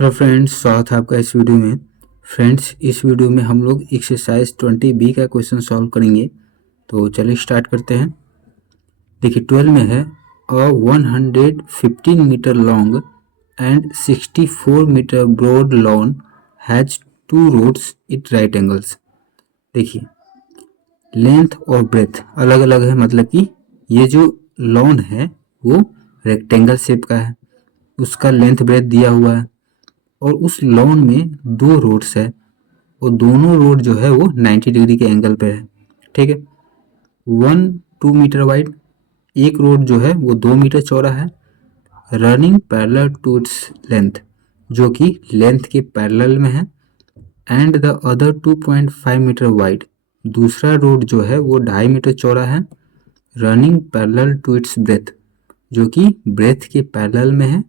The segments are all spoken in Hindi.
हेलो फ्रेंड्स, स्वागत है आपका इस वीडियो में। फ्रेंड्स, इस वीडियो में हम लोग एक्सरसाइज 20B का क्वेश्चन सॉल्व करेंगे। तो चलिए स्टार्ट करते हैं। देखिए 12 में है a 115 metre long and 64 metre broad lawn has two roads it right angles. देखिए लेंथ और ब्रेथ अलग अलग है, मतलब कि ये जो लॉन है वो रेक्टेंगल शेप का है, उसका लेंथ ब्रेथ दिया हुआ है और उस लॉन में दो रोड्स है और दोनों रोड जो है वो 90 डिग्री के एंगल पे है। ठीक है, 2 मीटर वाइड, एक रोड जो है वो 2 मीटर चौड़ा है, running parallel to its length, जो कि लेंथ के पैरेलल में है, and the other 2.5 metre wide, दूसरा रोड जो है वो 2.5 मीटर चौड़ा है, running parallel to its breadth, जो कि ब्रेथ के पैरेलल में है।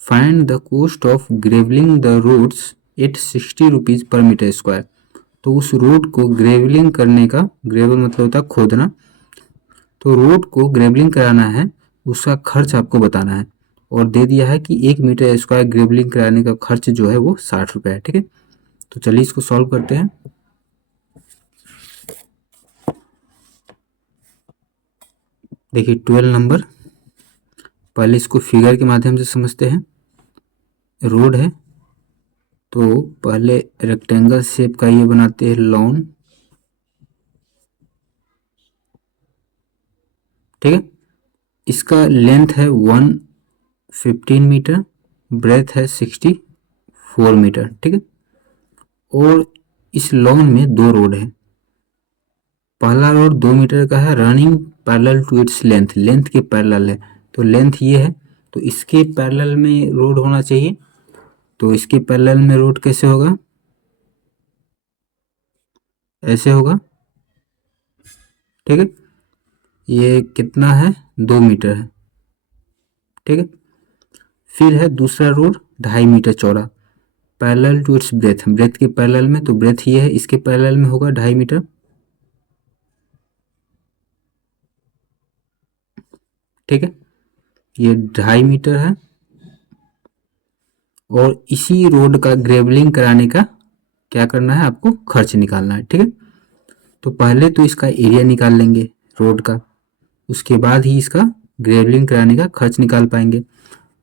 Find the cost of gravelling the roads at 60 rupees per metre square. तो उस रोड को ग्रेवलिंग करने का, ग्रेवल मतलब होता है खोदना, तो रोड को ग्रेवलिंग कराना है, उसका खर्च आपको बताना है और दे दिया है कि 1 मीटर स्क्वायर ग्रेवलिंग कराने का खर्च जो है वो 60 रुपये है। ठीक है, तो चलिए इसको सॉल्व करते हैं। देखिए 12 नंबर, पहले इसको फिगर के माध्यम से समझते हैं। रोड है तो पहले रेक्टेंगल शेप का ये बनाते हैं लॉन। ठीक है, इसका लेंथ है 115 मीटर, ब्रेथ है 64 मीटर। ठीक है, और इस लॉन में दो रोड है। पहला रोड 2 मीटर का है, running parallel to its length, length के पैरेलल है, तो लेंथ ये है, तो इसके पैरेलल में रोड होना चाहिए। तो इसके पैरेलल में रोड कैसे होगा, ऐसे होगा। ठीक है, ये कितना है, 2 मीटर है। ठीक है, फिर है दूसरा रोड 2.5 मीटर चौड़ा, parallel to its breadth, breadth के पैरेलल में, तो ब्रेथ ये है, इसके पैरेलल में होगा 2.5 मीटर। ठीक है, ये 2.5 मीटर है और इसी रोड का ग्रेवलिंग कराने का क्या करना है, आपको खर्च निकालना है। ठीक है, तो पहले तो इसका एरिया निकाल लेंगे रोड का, उसके बाद ही इसका ग्रेवलिंग कराने का खर्च निकाल पाएंगे।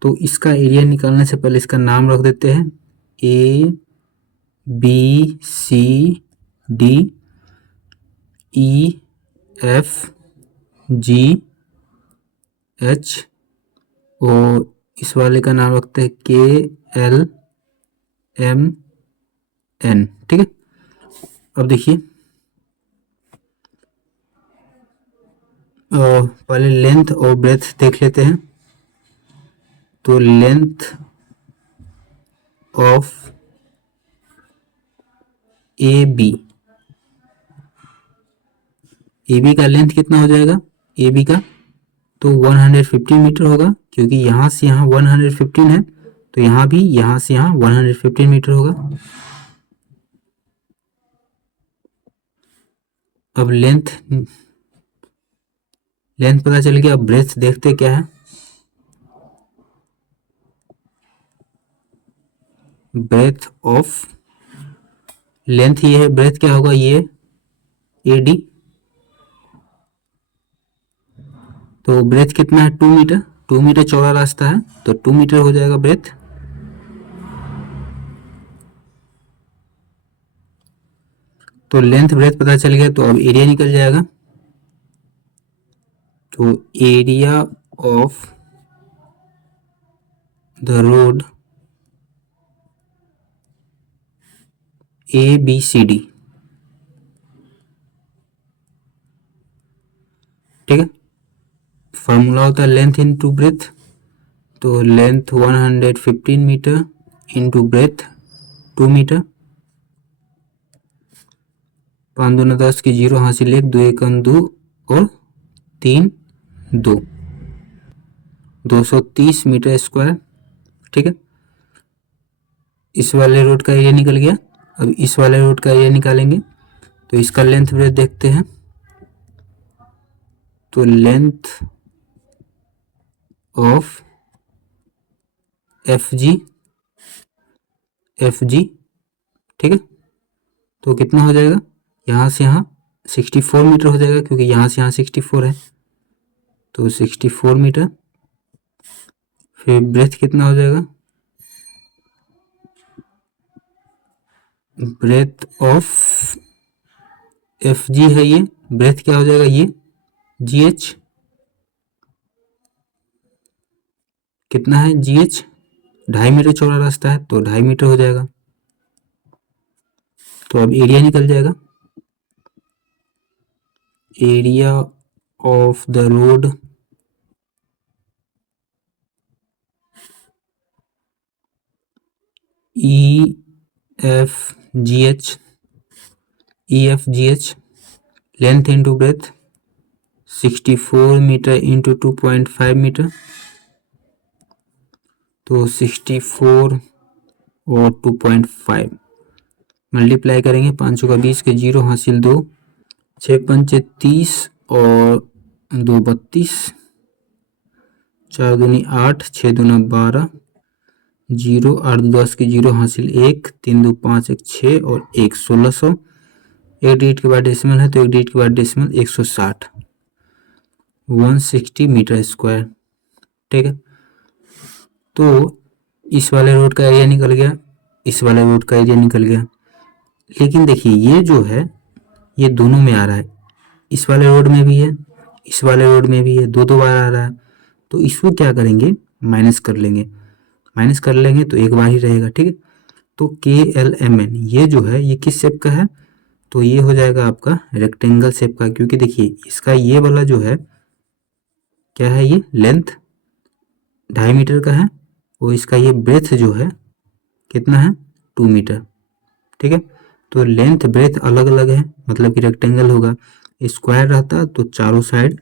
तो इसका एरिया निकालने से पहले इसका नाम रख देते हैं, A B C D E F G H, और इस वाले का नाम रखते हैं के एल एम एन। ठीक है, अब देखिए पहले लेंथ और ब्रेथ देख लेते हैं। तो लेंथ ऑफ ए बी का लेंथ कितना हो जाएगा, ए बी का तो 115 मीटर होगा, क्योंकि यहाँ से यहाँ 115 है, तो यहाँ भी यहाँ से यहाँ 115 मीटर होगा। अब लेंथ लेंथ पता चल गया। अब ब्रेथ देखते क्या है, ब्रेथ ऑफ, लेंथ ये है, ब्रेथ क्या होगा, ये ए डी, तो ब्रेथ कितना है, 2 मीटर, 2 मीटर चौड़ा रास्ता है, तो 2 मीटर हो जाएगा ब्रेथ। तो लेंथ ब्रेथ पता चल गया, तो अब एरिया निकल जाएगा। तो area of the road A B C D. ठीक है, फॉर्मूला होता है लेंथ इनटू ब्रेथ, तो length 115 metre into breadth 2 metre. 5 दूना 10 की 0 हासिल 1, 2 एकम 2 और 3 2, 230 मीटर स्क्वायर। ठीक है, इस वाले रोड का एरिया निकल गया। अब इस वाले रोड का एरिया निकालेंगे, तो इसका लेंथ ब्रेथ देखते हैं। तो length of F G FG, ठीक है। तो कितना हो जाएगा, यहाँ से यहाँ 64 मीटर हो जाएगा, क्योंकि यहाँ से यहाँ 64 है, तो 64 मीटर। फिर ब्रेथ कितना हो जाएगा, ब्रेथ ऑफ FG है ये, ब्रेथ क्या हो जाएगा ये GH, कितना है GH, 2.5 मीटर चौड़ा रास्ता है तो 2.5 मीटर हो जाएगा। तो अब एरिया निकल जाएगा, area of the road EFGH, length into breadth 64 metre into 2.5 metre, तो 64 और 2.5 मल्टीप्लाई करेंगे, 5 का 20 के 0 हासिल 2, 6 पंचे 30 और 2 32, 4 दूनी 8, 6 दूना 12, 0 8 10 के 0 हासिल 1, 3 2 5 1 6 और 1 1600, एक डिजिट के बाद डेसिमल है तो एक डिजिट के बाद डेसिमल 160, 160 मीटर स्क्वायर, ठीक है। तो इस वाले रोड का एरिया निकल गया, इस वाले रोड का एरिया निकल गया, लेकिन देखिए ये जो है ये दोनों में आ रहा है, इस वाले रोड में भी है, इस वाले रोड में भी है, दो दो बार आ रहा है, तो इसको क्या करेंगे, माइनस कर लेंगे, माइनस कर लेंगे तो एक बार ही रहेगा, ठीक है। तो KLMN ये जो है ये किस शेप का है, तो ये हो जाएगा आपका रेक्टेंगल शेप का, क्योंकि देखिए इसका ये वाला जो है क्या है, ये लेंथ 2.5 मीटर का है और इसका ये ब्रेथ जो है कितना है 2 मीटर, ठीक है। तो लेंथ ब्रेथ अलग अलग है, मतलब कि रेक्टेंगल होगा, स्क्वायर रहता तो चारों साइड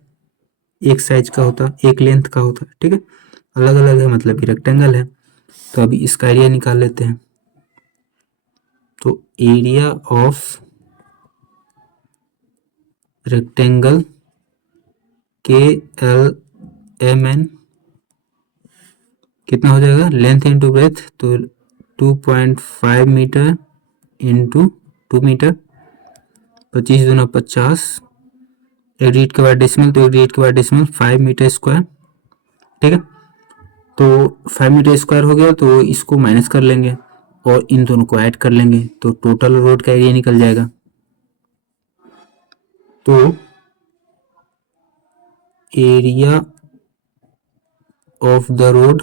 एक साइज का होता, एक लेंथ का होता, ठीक है। अलग अलग है मतलब कि रेक्टेंगल है। तो अभी इसका एरिया निकाल लेते हैं, तो एरिया ऑफ रेक्टेंगल KLMN कितना हो जाएगा, लेंथ इंटू ब्रेथ तो 2.5 मीटर इंटू 2 मीटर, 25 दूना 50, एक डिजिट के बाद डेसिमल तो एक डिजिट के बाद डेसिमल 5 मीटर स्क्वायर, ठीक है। तो 5 मीटर स्क्वायर हो गया, तो इसको माइनस कर लेंगे और इन दोनों को ऐड कर लेंगे तो टोटल रोड का एरिया निकल जाएगा। तो एरिया ऑफ द रोड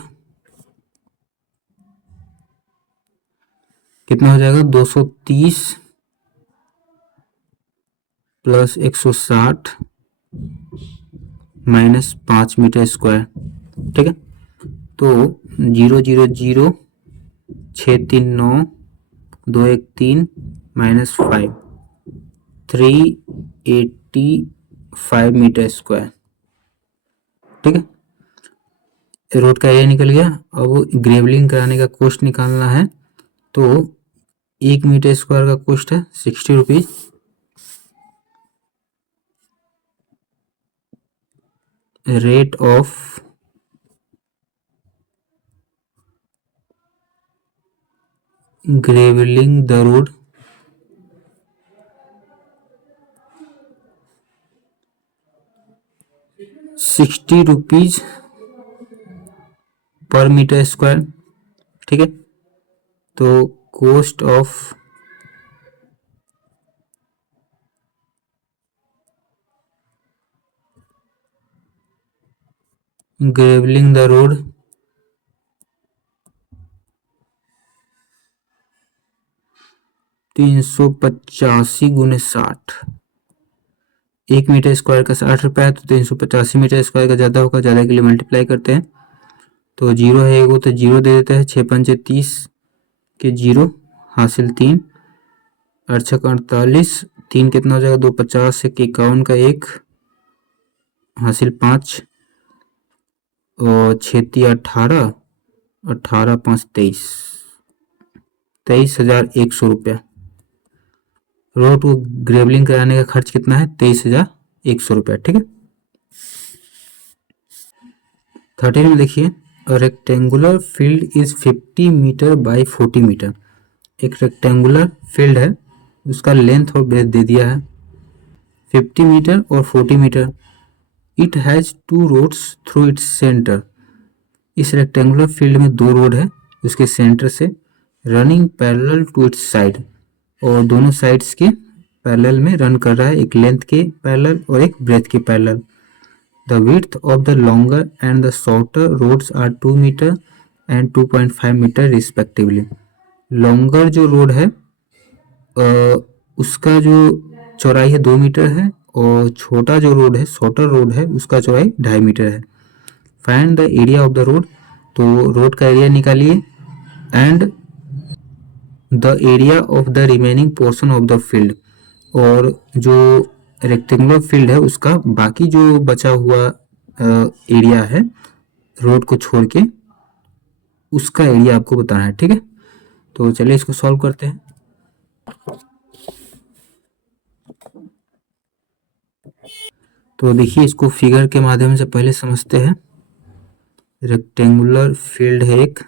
कितना हो जाएगा, 230 प्लस 160 माइनस 5 मीटर स्क्वायर, ठीक है। तो 0 0 0 6 3 9 2 1 3 माइनस 5 385 मीटर स्क्वायर, ठीक है। रोड का एरिया निकल गया। अब ग्रेवलिंग कराने का कॉस्ट निकालना है, तो 1 मीटर स्क्वायर का कॉस्ट है 60 rupees, rate of gravelling the road ₹60 per metre square, ठीक है। तो cost of gravelling the road 385 गुने 60, 1 मीटर स्क्वायर का 60 रुपये है, तो 385 मीटर स्क्वायर का ज़्यादा होगा, ज़्यादा के लिए मल्टीप्लाई करते हैं, तो 0 है एगो तो 0 दे देता है, 6 पंचे 30 के 0 हासिल 3, 8 छक 48, 3 कितना हो जाएगा 2 50 से 51 का 1 हासिल 5 और 6 18, 18 5 23, 23,100 रुपया। रोड को ग्रेवलिंग कराने का खर्च कितना है, 23,100 रुपया, ठीक है। 13 में देखिए, rectangular field is 50 metre by 40 metre, एक रेक्टेंगुलर फील्ड है, उसका लेंथ और ब्रेथ दे दिया है 50 मीटर और 40 metre. It has two roads through its centre. इस रेक्टेंगुलर फील्ड में दो रोड है उसके सेंटर से, running parallel to its side, और दोनों साइड्स के पैरेलल में रन कर रहा है, एक लेंथ के पैरेलल और एक ब्रेथ के parallel. The width of the longer and the shorter roads are 2 metre and 2.5 metre respectively। Longer जो रोड है उसका जो चौड़ाई है 2 मीटर है, और छोटा जो रोड है शॉर्टर रोड है उसका चौड़ाई 2.5 मीटर है। Find the area of the road, तो रोड का एरिया निकालिए, and the area of the remaining portion of the field, और जो रेक्टेंगुलर फील्ड है उसका बाकी जो बचा हुआ एरिया है रोड को छोड़ के, उसका एरिया आपको बताना है। ठीक है, तो चलिए इसको सॉल्व करते हैं। तो देखिए इसको फिगर के माध्यम से पहले समझते हैं। रेक्टेंगुलर फील्ड है एक,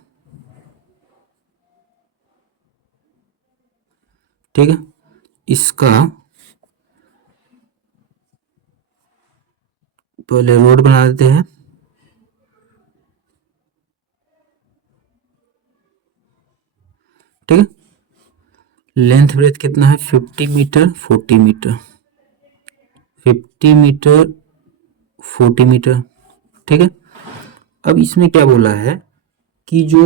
ठीक है, इसका पहले रोड बना देते हैं। ठीक है, लेंथ ब्रेथ कितना है 50 मीटर 40 मीटर, 50 मीटर 40 मीटर। ठीक है, अब इसमें क्या बोला है कि जो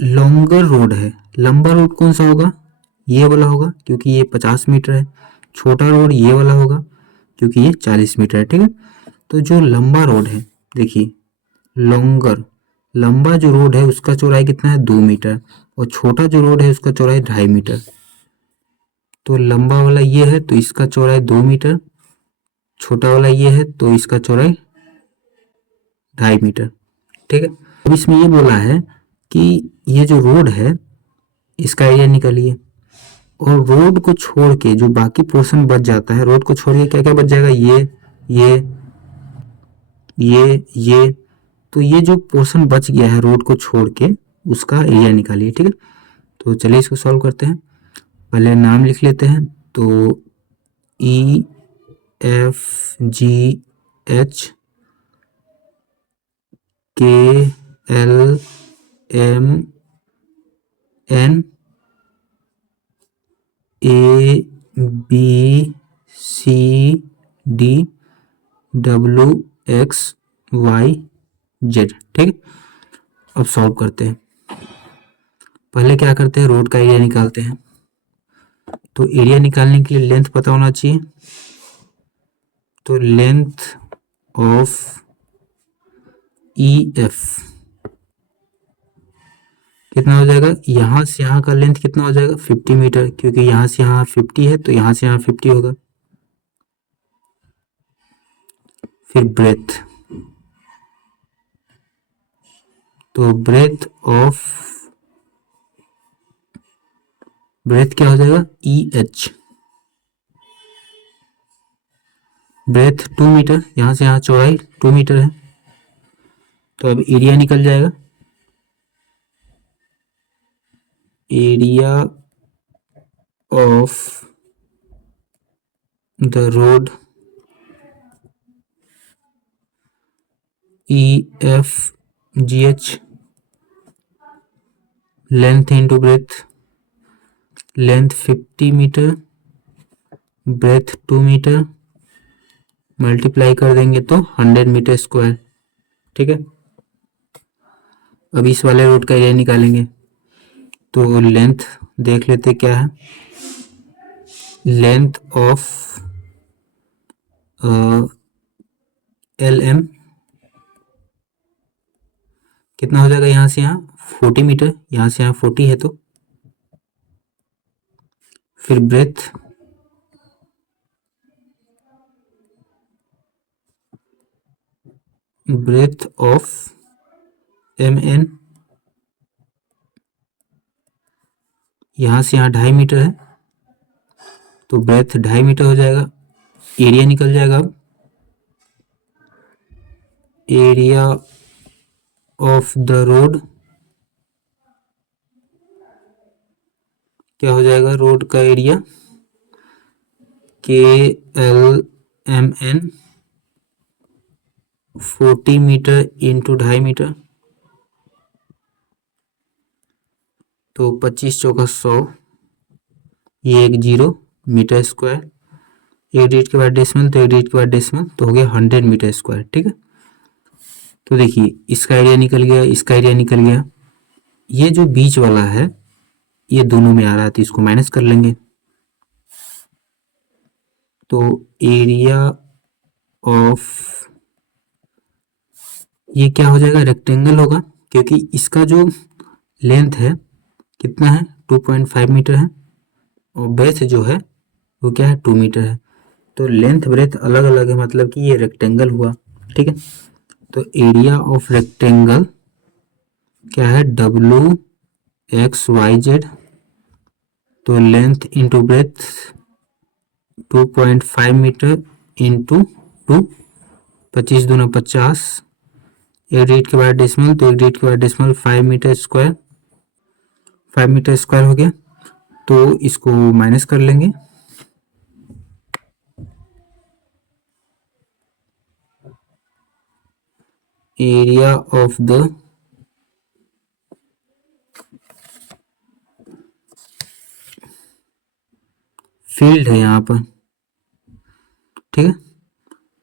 लॉन्गर रोड है, लंबा रोड कौन सा होगा, ये वाला होगा क्योंकि ये 50 मीटर है। छोटा रोड ये वाला होगा क्योंकि ये 40 मीटर है। ठीक है, तो जो लंबा रोड है, देखिए लॉन्गर, लंबा जो रोड है उसका चौड़ाई कितना है 2 मीटर, और छोटा जो रोड है उसका चौड़ाई 2.5 मीटर। तो लंबा वाला ये है तो इसका चौड़ाई 2 मीटर, छोटा वाला ये है तो इसका चौड़ाई 2.5 मीटर। ठीक है, अब इसमें ये बोला है कि ये जो रोड है इसका एरिया निकालिए, और रोड को छोड़ के जो बाकी पोर्शन बच जाता है, रोड को छोड़ के क्या क्या बच जाएगा, ये ये, तो ये जो पोर्शन बच गया है रोड को छोड़ के उसका एरिया निकालिए। ठीक है, तो चलिए इसको सॉल्व करते हैं। पहले नाम लिख लेते हैं, तो E F G H K L M N A B C D W X Y Z. ठीक, अब सॉल्व करते हैं। पहले क्या करते हैं, रोड का एरिया निकालते हैं। तो एरिया निकालने के लिए लेंथ पता होना चाहिए, तो लेंथ ऑफ ई एफ कितना हो जाएगा, यहाँ से यहाँ का लेंथ कितना हो जाएगा 50 मीटर, क्योंकि यहाँ से यहाँ 50 है तो यहाँ से यहाँ 50 होगा। फिर ब्रेथ, तो ब्रेथ क्या हो जाएगा ई एच, ब्रेथ 2 मीटर, यहाँ से यहाँ चौड़ाई 2 मीटर है, तो अब एरिया निकल जाएगा। Area of the road E F G H, length into breadth, length 50 metre, breadth 2 metre, multiply कर देंगे तो 100 मीटर स्क्वायर। ठीक है, अब इस वाले रोड का एरिया निकालेंगे, तो लेंथ देख लेते क्या है, लेंथ ऑफ एल एम कितना हो जाएगा, यहाँ से यहाँ 40 मीटर, यहाँ से यहाँ 40 है, तो फिर ब्रेथ ऑफ एम एन, यहाँ से यहाँ 2.5 मीटर है तो ब्रेथ 2.5 मीटर हो जाएगा। एरिया निकल जाएगा, अब एरिया ऑफ द रोड क्या हो जाएगा रोड का area KLMN 40 metre into 2.5 metre, तो 25 चौका 100, ये एक 0 मीटर स्क्वायर, एक डिजिट के बाद डेसिमल तो एक डिजिट के बाद डेसिमल, तो हो गया 100 मीटर स्क्वायर। ठीक है, तो देखिए इसका एरिया निकल गया, इसका एरिया निकल गया, ये जो बीच वाला है ये दोनों में आ रहा है तो इसको माइनस कर लेंगे, तो एरिया ऑफ ये क्या हो जाएगा रेक्टेंगल होगा, क्योंकि इसका जो लेंथ है कितना है 2.5 मीटर है और ब्रेथ जो है वो क्या है 2 मीटर है, तो लेंथ ब्रेथ अलग अलग है, मतलब कि ये रेक्टेंगल हुआ। ठीक है, तो एरिया ऑफ रेक्टेंगल क्या है WXYZ, तो length into breadth 2.5 metre into 2, 25 दूना 50, एक डिजिट के बाद डेसिमल तो एक डिजिट के बाद decimal 5 metre square, 5 metre square हो गया, तो इसको माइनस कर लेंगे, एरिया ऑफ द फील्ड है यहाँ पर। ठीक है,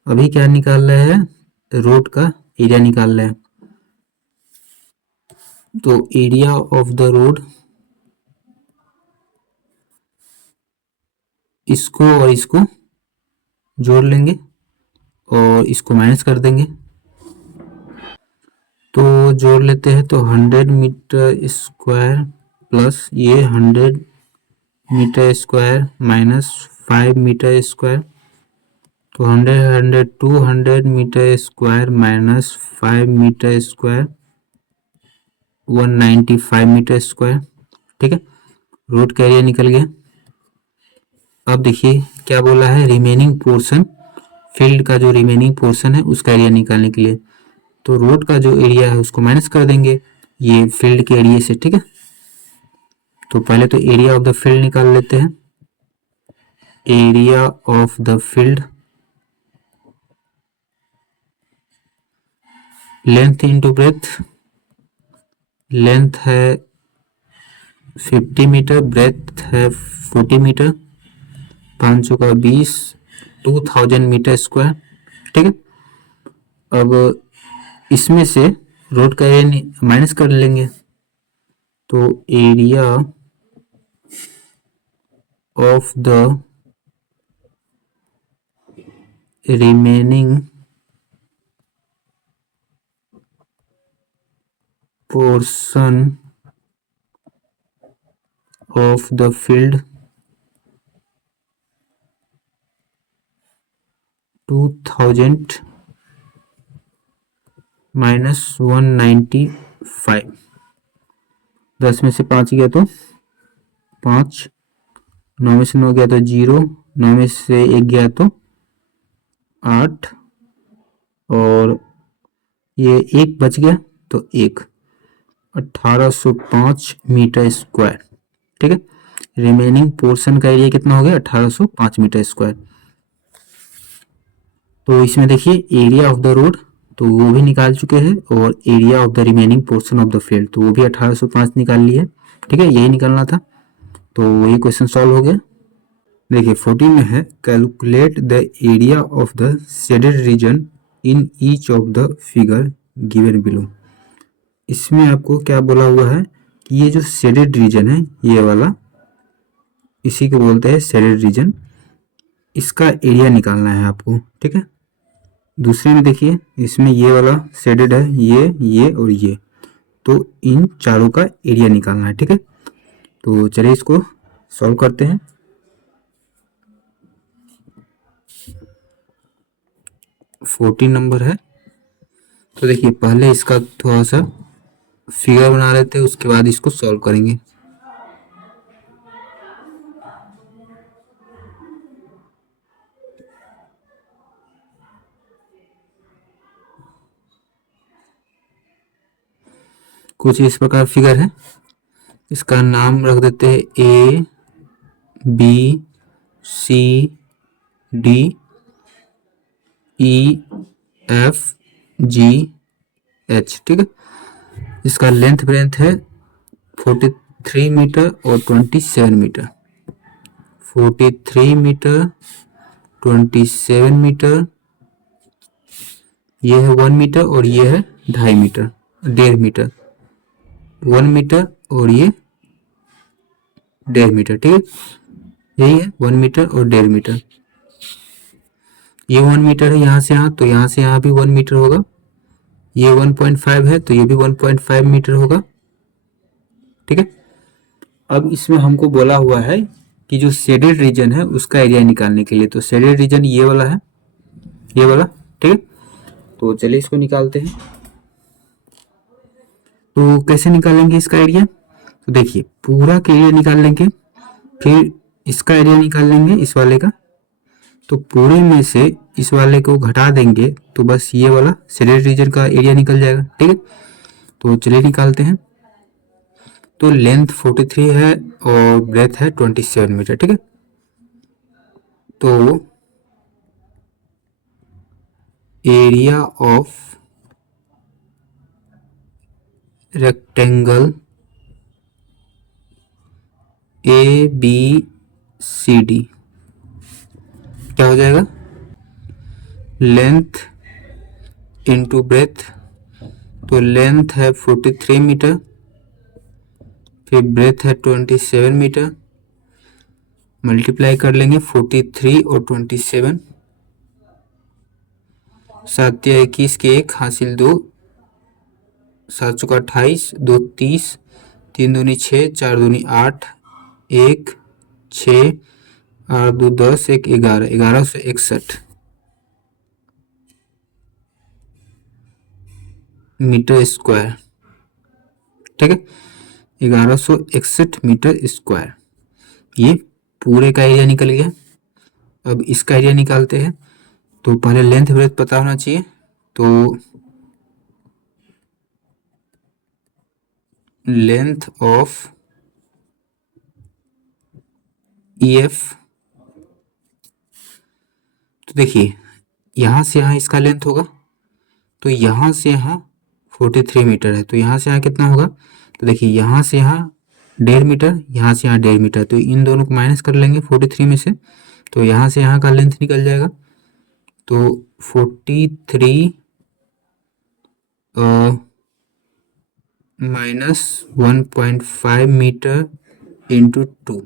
अभी क्या निकाल रहे हैं रोड का एरिया निकाल रहे हैं, तो एरिया ऑफ द रोड इसको और इसको जोड़ लेंगे और इसको माइनस कर देंगे, तो जोड़ लेते हैं, तो 100 मीटर स्क्वायर प्लस ये 100 metre square minus 5 metre square, तो 200 metre square minus 5 metre square 195 metre square. ठीक है, रोड का एरिया निकल गया। अब देखिए क्या बोला है रिमेनिंग पोर्शन, फील्ड का जो रिमेनिंग पोर्शन है उसका एरिया निकालने के लिए, तो रोड का जो एरिया है उसको माइनस कर देंगे ये फील्ड के एरिया से। ठीक है, तो पहले तो एरिया ऑफ द फील्ड निकाल लेते हैं, area of the field length into breadth, length है 50 मीटर, ब्रेथ है 40 मीटर, 500 का 20, 2000 मीटर स्क्वायर। ठीक है, अब इसमें से रोड का एरिया माइनस कर लेंगे, तो area of the remaining portion of the field 2000 minus 195, 10 में से 5 गया तो 5, 9 में से 9 गया तो 0, 9 में से 1 गया तो 8 और ये 1 बच गया तो 1, 1805 मीटर स्क्वायर। ठीक है, रिमेनिंग पोर्शन का एरिया कितना हो गया 1805 मीटर स्क्वायर। तो इसमें देखिए एरिया ऑफ द रोड तो वो भी निकाल चुके हैं और area of the remaining portion of the field तो वो भी 1805 निकाल लिए। ठीक है, यही निकालना था, तो ये क्वेश्चन सॉल्व हो गया। देखिए 14 में है calculate the area of the shaded reason in each of the figure given below. इसमें आपको क्या बोला हुआ है कि ये जो शेडेड रीजन है ये वाला, इसी को बोलते हैं शेडेड रीजन, इसका एरिया निकालना है आपको। ठीक है, दूसरे में देखिए इसमें ये वाला शेडेड है, ये और ये, तो इन चारों का एरिया निकालना है। ठीक है, तो चलिए इसको सॉल्व करते हैं। फोर्टीन नंबर है, तो देखिए पहले इसका थोड़ा सा फिगर बना लेते हैं उसके बाद इसको सॉल्व करेंगे। कुछ इस प्रकार फिगर है, इसका नाम रख देते हैं A B C D E F G H, ठीक है। इसका लेंथ ब्रेंथ है 43 मीटर और 27 मीटर। 43 मीटर, 27 मीटर, ये है 1 मीटर और ये है 2.5 मीटर, 1.5 मीटर। 1 मीटर और ये 1.5 मीटर, ठीक है। यही है 1 मीटर और 1.5 मीटर। ये 1 मीटर है यहाँ से यहाँ, तो यहाँ से यहाँ भी 1 मीटर होगा। ये 1.5 है तो ये भी 1.5 मीटर होगा, ठीक है। अब इसमें हमको बोला हुआ है कि जो शेडेड रीजन है उसका एरिया निकालने के लिए, तो शेडेड रीजन ये वाला है, ये वाला, ठीक है। तो चलिए इसको निकालते हैं। तो कैसे निकालेंगे इसका एरिया? तो देखिए, पूरा का एरिया निकाल लेंगे, फिर इसका एरिया निकाल लेंगे इस वाले का, तो पूरे में से इस वाले को घटा देंगे तो बस ये वाला शेडेड रीजन का एरिया निकल जाएगा, ठीक है। तो चलिए निकालते हैं। तो लेंथ 43 है और ब्रेथ है 27 मीटर, ठीक है। तो एरिया ऑफ रेक्टेंगल ABCD क्या हो जाएगा? लेंथ इंटू ब्रेथ, तो लेंथ है 43 मीटर, फिर ब्रेथ है 27 मीटर, मल्टीप्लाई कर लेंगे 43 और 27, 7 या 21 के 1 हासिल 2, 7 चौका 28, 2 30, 3 दूनी 6, 4 दूनी 8, 1 6, 8 2 10, 1 11, 1161 मीटर स्क्वायर, ठीक है। 1161 मीटर स्क्वायर, ये पूरे का एरिया निकल गया। अब इसका एरिया निकालते हैं। तो पहले लेंथ ब्रेथ पता होना चाहिए, तो लेंथ ऑफ EF, तो देखिए यहाँ से यहाँ इसका लेंथ होगा, तो यहाँ से यहाँ 43 मीटर है, तो यहाँ से यहाँ कितना होगा? तो देखिए यहाँ से यहाँ 1.5 मीटर, यहाँ से यहाँ 1.5 मीटर, तो इन दोनों को माइनस कर लेंगे 43 में से, तो यहाँ से यहाँ का लेंथ निकल जाएगा। तो 43 माइनस 1.5 मीटर इंटू 2,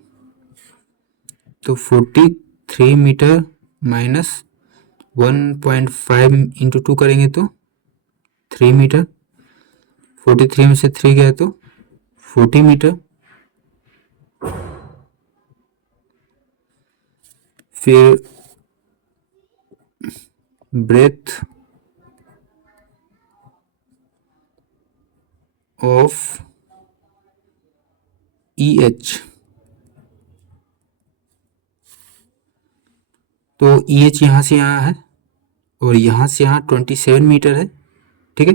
तो 43 मीटर माइनस 1.5 इंटू 2 करेंगे तो 3 मीटर, 43 में से 3 गया तो 40 मीटर। फिर ब्रेथ ऑफ EH, तो EH यहाँ से यहाँ है और यहाँ से यहाँ 27 मीटर है, ठीक है।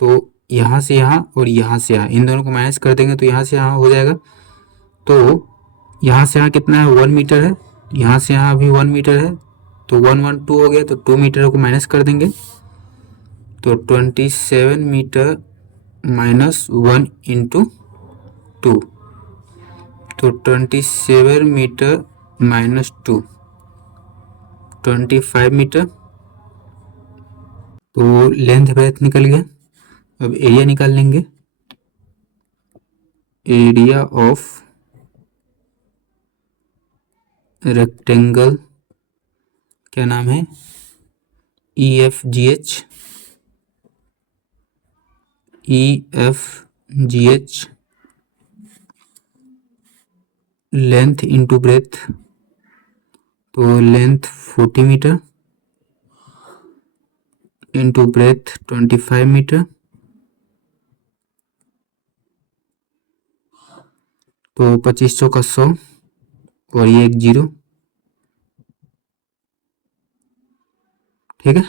तो यहाँ से यहाँ और यहाँ से यहाँ, इन दोनों को माइनस कर देंगे तो यहाँ से यहाँ हो जाएगा। तो यहाँ से यहाँ कितना है? 1 मीटर है, यहाँ से यहाँ भी 1 मीटर है, तो 1 1 2 हो गया, तो 2 मीटर को माइनस कर देंगे, तो 27 मीटर माइनस 1 इंटू 2, तो 27 मीटर माइनस 2, 25 मीटर। तो लेंथ ब्रेथ निकल गया। अब एरिया निकाल लेंगे। एरिया ऑफ रेक्टेंगल, क्या नाम है? EFGH, EFGH, length into breadth, तो length 40 metre into breadth 25 metre, तो 25 चौका 100 और ये एक 0, ठीक है,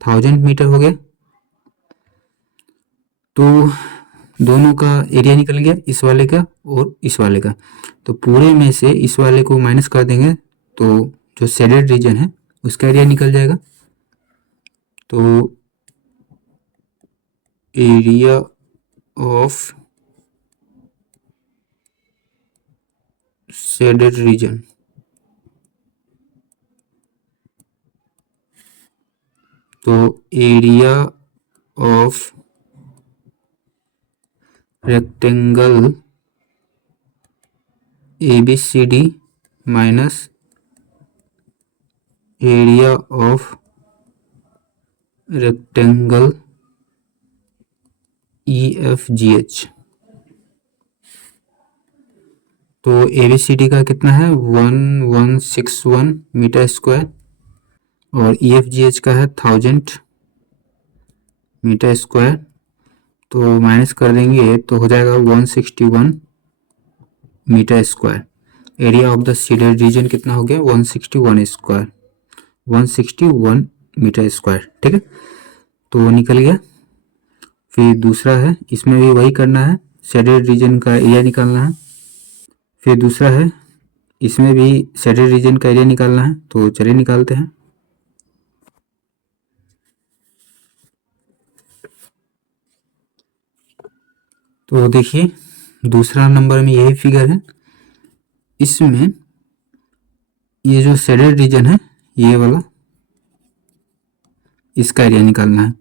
1000 मीटर हो गया। तो दोनों का एरिया निकल गया, इस वाले का और इस वाले का। तो पूरे में से इस वाले को माइनस कर देंगे तो जो शेडेड रीजन है उसका एरिया निकल जाएगा। तो एरिया ऑफ शेडेड रीजन, तो area of rectangle ABCD minus area of rectangle EFGH। तो ABCD का कितना है 1161 मीटर स्क्वायर और EFGH का है 1000 मीटर स्क्वायर। तो माइनस कर देंगे तो हो जाएगा 161 metre square. Area of the shaded region कितना हो गया 161 स्क्वायर, 161 मीटर स्क्वायर। ठीक है, तो निकल गया। फिर दूसरा है, इसमें भी वही करना है, शेडेड रीजन का एरिया निकालना है। फिर दूसरा है, इसमें भी शेडेड रीजन का एरिया निकालना है। तो चलिए निकालते हैं। तो देखिए दूसरा नंबर में यही फिगर है, इसमें ये जो शेडेड रीजन है ये वाला, इसका एरिया निकालना है।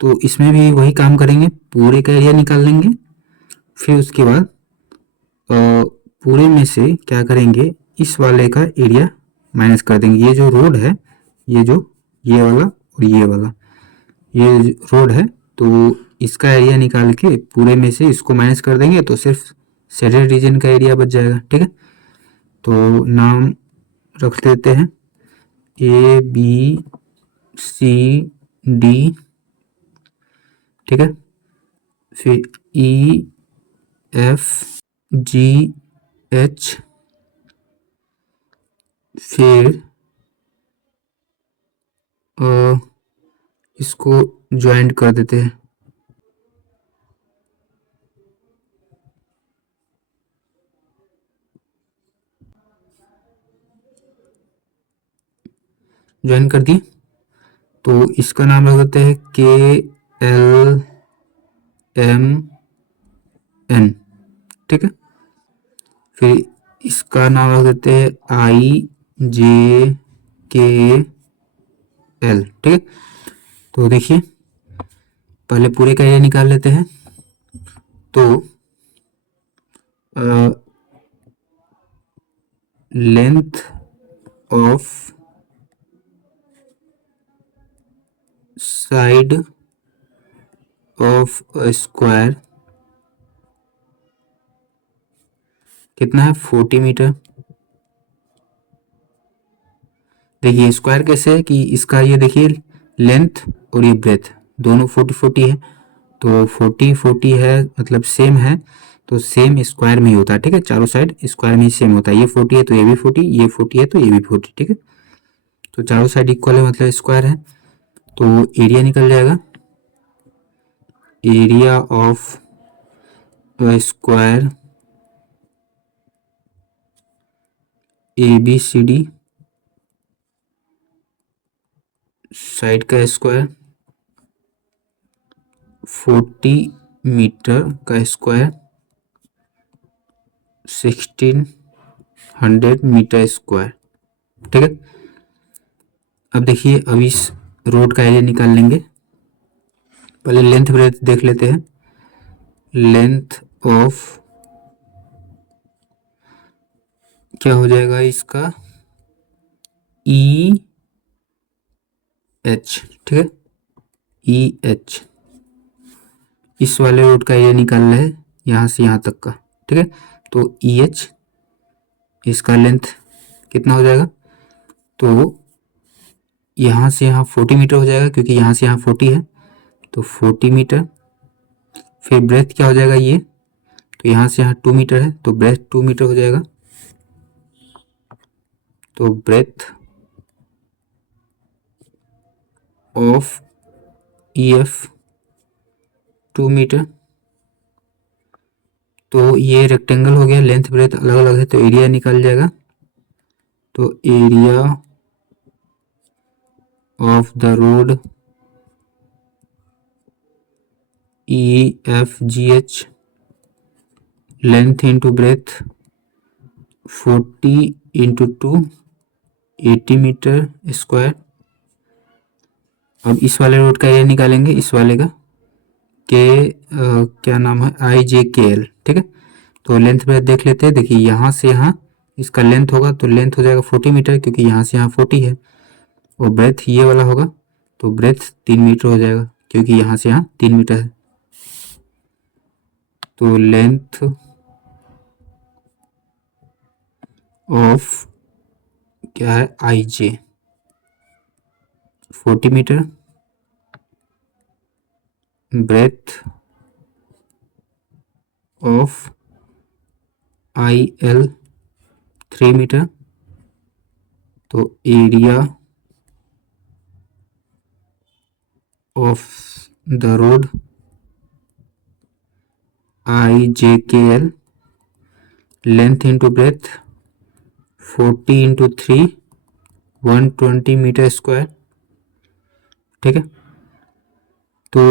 तो इसमें भी वही काम करेंगे, पूरे का एरिया निकाल लेंगे। फिर उसके बाद पूरे में से क्या करेंगे, इस वाले का एरिया माइनस कर देंगे। ये जो रोड है, ये वाला और ये वाला, ये रोड है, तो इसका एरिया निकाल के पूरे में से इसको माइनस कर देंगे तो सिर्फ शेडेड रीजन का एरिया बच जाएगा। ठीक है, तो नाम रख देते हैं ABCD। ठीक है, फिर EFGH, फिर इसको ज्वाइंट कर देते हैं। ज्वाइन कर दिए तो इसका नाम रख देते हैं KLMN। ठीक है, फिर इसका नाम रख देते हैं IJKL। ठीक है, तो देखिए पहले पूरे का एरिया निकाल लेते हैं। तो length of side of a square कितना है 40 मीटर। देखिए स्क्वायर कैसे है कि इसका ये देखिए लेंथ और ये ब्रेथ दोनों 40-40 है, तो 40-40 है मतलब सेम है, तो सेम स्क्वायर में ही होता है। ठीक है, चारों साइड स्क्वायर में ही सेम होता है। ये 40 है तो ये भी 40, ये 40 है तो ये भी 40। ठीक है, तो चारों साइड इक्वल है मतलब स्क्वायर है। तो एरिया निकल जाएगा, area of square ABCD, side का स्क्वायर 40 मीटर का स्क्वायर 1600 मीटर स्क्वायर। ठीक है, अब देखिए अब इस रोड का एरिया निकाल लेंगे। पहले लेंथ ब्रेथ देख लेते हैं। लेंथ ऑफ क्या हो जाएगा इसका EH। ठीक है, EH इस वाले रोड का एरिया निकालना है यहाँ से यहाँ तक का। ठीक है, तो EH इसका लेंथ कितना हो जाएगा, तो यहाँ से यहाँ 40 मीटर हो जाएगा क्योंकि यहाँ से यहाँ 40 है, तो 40 मीटर। फिर ब्रेथ क्या हो जाएगा ये, तो यहाँ से यहाँ 2 मीटर है तो ब्रेथ 2 मीटर हो जाएगा, तो ब्रेथ ऑफ EF 2 मीटर। तो ये रेक्टेंगल हो गया, लेंथ ब्रेथ अलग अलग है तो एरिया निकल जाएगा। तो area of the road EFGH, length into breadth 40 into 2 80 metre square. अब इस वाले रोड का एरिया निकालेंगे, इस वाले का क्या नाम है, IJKL, ठीक है। तो लेंथ ब्रेथ देख लेते हैं। देखिए यहाँ से यहाँ इसका लेंथ होगा तो लेंथ हो जाएगा 40 मीटर, क्योंकि यहाँ से यहाँ 40 है। और ब्रेथ ये वाला होगा तो ब्रेथ 3 मीटर हो जाएगा, क्योंकि यहाँ से यहाँ 3 मीटर है। तो लेंथ ऑफ क्या है IJ 40 metre, breadth of IL 3 metre. तो area of the road IJKL, length into breadth 40 into 3 120 metre square, ठीक है। तो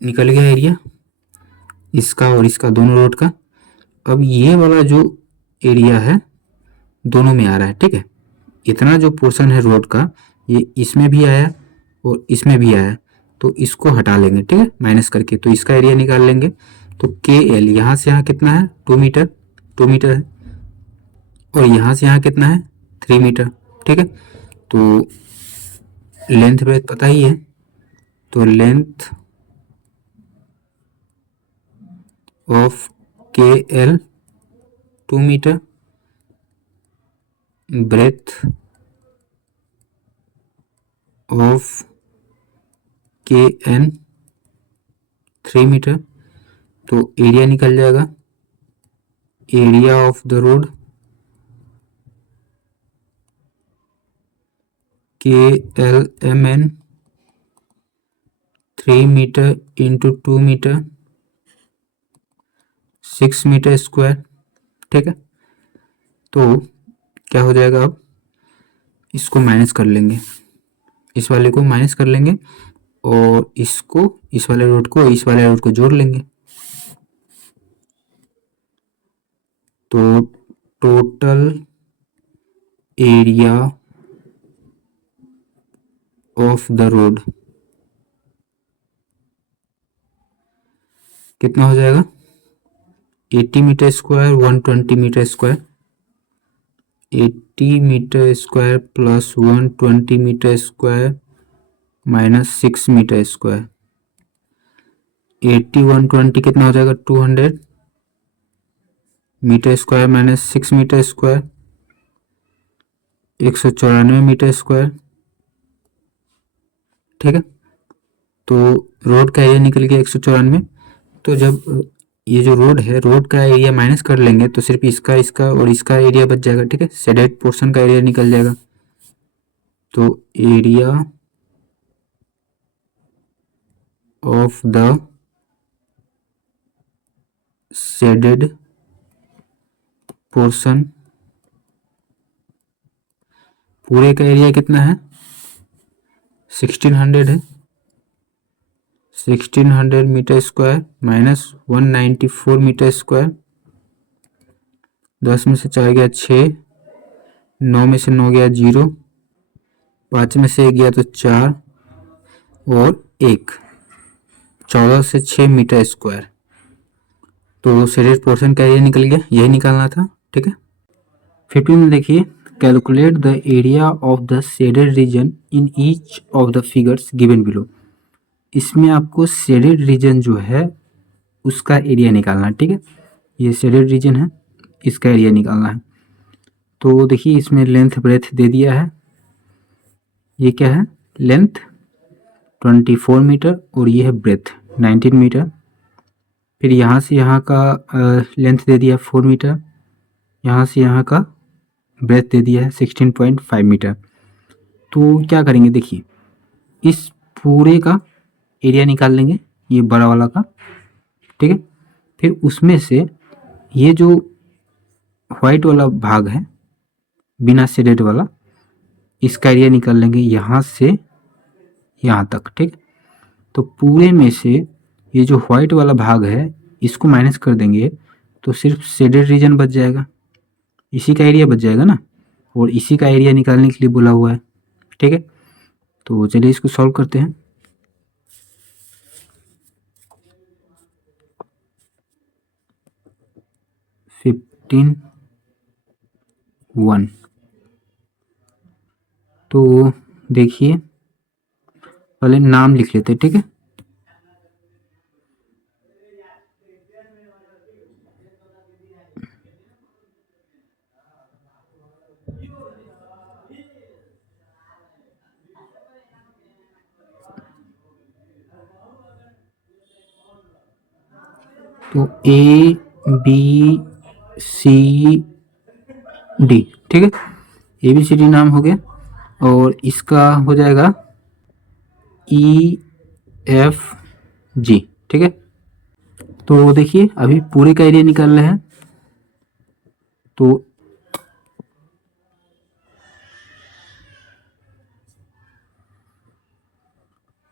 निकल गया एरिया इसका और इसका, दोनों रोड का। अब ये वाला जो एरिया है दोनों में आ रहा है, ठीक है। इतना जो पोर्शन है रोड का ये इसमें भी आया और इसमें भी आया, तो इसको हटा लेंगे, ठीक है, माइनस करके। तो इसका एरिया निकाल लेंगे। तो KL यहाँ से यहाँ कितना है 2 मीटर, 2 मीटर है। और यहाँ से यहाँ कितना है 3 मीटर, ठीक है। तो लेंथ ब्रेथ पता ही है, तो length of KL 2 metre, breadth of KN 3 metre. तो एरिया निकल जाएगा, area of the road KLMN 3 metre into 2 metre 6 metre square, ठीक है। तो क्या हो जाएगा, अब इसको माइनस कर लेंगे, इस वाले को माइनस कर लेंगे और इसको, इस वाले रोड को इस वाले रोड को जोड़ लेंगे। तो total area of the road कितना हो जाएगा 80 metre square 120 metre square, 80 metre square plus 120 metre square minus 6 metre square. 80 120 कितना हो जाएगा 200 metre square minus 6 metre square 194 metre square, ठीक है। तो रोड का एरिया निकल गया 194। तो जब ये जो रोड है रोड का एरिया माइनस कर लेंगे तो सिर्फ इसका इसका और इसका एरिया बच जाएगा, ठीक है। शेडेड पोर्शन का एरिया निकल जाएगा। तो area of the shaded portion, पूरे का एरिया कितना है 1600 है, 1600 metre square minus 194 metre square. 10 में से 4 गया 6, 9 में से 9 गया 0, 5 में से 1 गया तो 4 और 1, 14 से 6 मीटर स्क्वायर। तो शेडेड पोर्शन का एरिया निकल गया, यही निकालना था, ठीक है। 15 में देखिए, calculate the area of the shaded reason in each of the figures given below. इसमें आपको शेडेड रीजन जो है उसका एरिया निकालना है, ठीक है। ये शेडेड रीजन है, इसका एरिया निकालना है। तो देखिए इसमें लेंथ ब्रेथ दे दिया है, ये क्या है लेंथ 24 मीटर और ये है ब्रेथ 19 मीटर। फिर यहाँ से यहाँ का लेंथ दे दिया 4 मीटर, यहाँ से यहाँ का ब्रेथ दे दिया है 16.5 मीटर। तो क्या करेंगे, देखिए इस पूरे का एरिया निकाल लेंगे, ये बड़ा वाला का, ठीक है। फिर उसमें से ये जो व्हाइट वाला भाग है बिना शेडेड वाला, इसका एरिया निकाल लेंगे यहाँ से यहाँ तक। ठीक, तो पूरे में से ये जो व्हाइट वाला भाग है इसको माइनस कर देंगे तो सिर्फ शेडेड रीजन बच जाएगा, इसी का एरिया बच जाएगा ना, और इसी का एरिया निकालने के लिए बोला हुआ है। ठीक है, तो चलिए इसको सॉल्व करते हैं। फिफ्टीन 1, तो देखिए पहले नाम लिख लेते हैं। ठीक है, तो ए बी सी डी। ठीक है, ए बी सी डी नाम हो गया, और इसका हो जाएगा ई एफ जी। ठीक है, तो देखिए अभी पूरे का एरिया निकाल रहे हैं, तो